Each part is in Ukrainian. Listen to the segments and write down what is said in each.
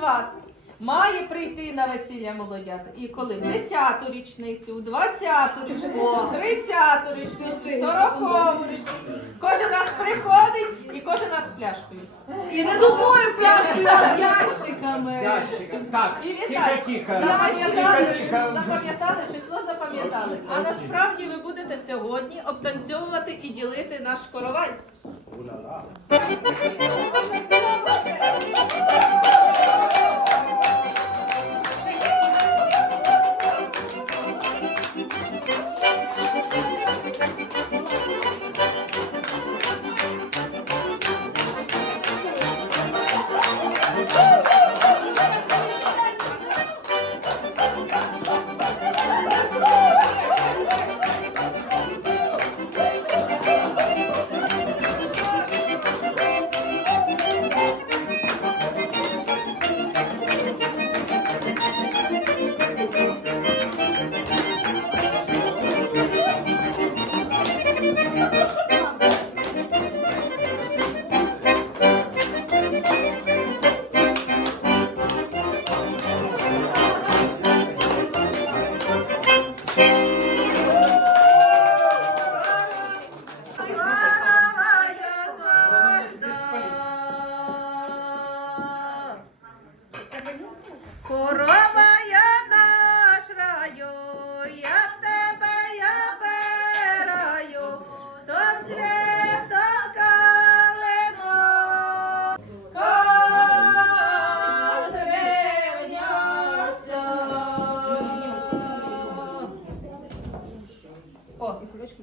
сват має прийти на весілля молодята. І коли 10-ту річницю, 20-ту річницю, 30-ту річницю, 40-ту річницю. Кожен раз приходить і кожен раз з пляшкою. І не з одною пляшкою, а з ящиками. Так, І вітаю. Запам'ятали, запам'ятали, число запам'ятали. А насправді ви будете сьогодні обтанцьовувати і ділити наш коровай.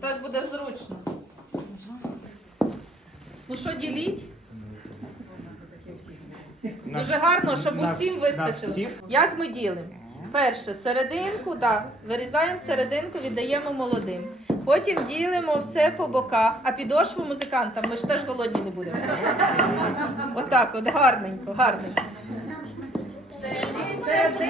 Так буде зручно. Ну що, діліть? Дуже гарно, щоб на усім вс- на вистачило. всіх? Як ми ділимо? Перше, серединку, да, вирізаємо серединку, віддаємо молодим. Потім ділимо все по боках, а підошву музикантам ми ж теж голодні не будемо. Отак, от гарненько, гарненько. Ручечку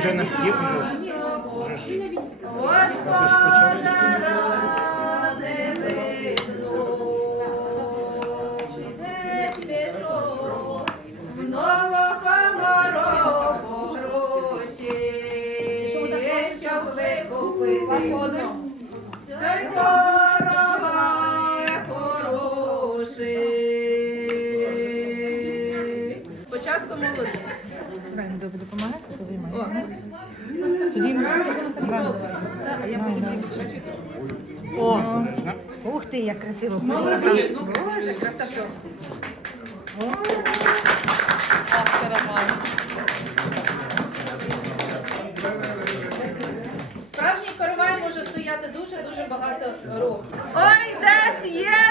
вже на всіх вже ж. Вже ж. Господара не видно. десь пішов, В новокоморову гроші, щоб викупити цей коровай хороший. Спочатку молодий. Добре, допомагати, то займайся. Тоді ми а я. Ну, О, ух ти, як красиво. Боже, ну, красота. Справжній коровай може стояти дуже-дуже багато років. Ой, десь є!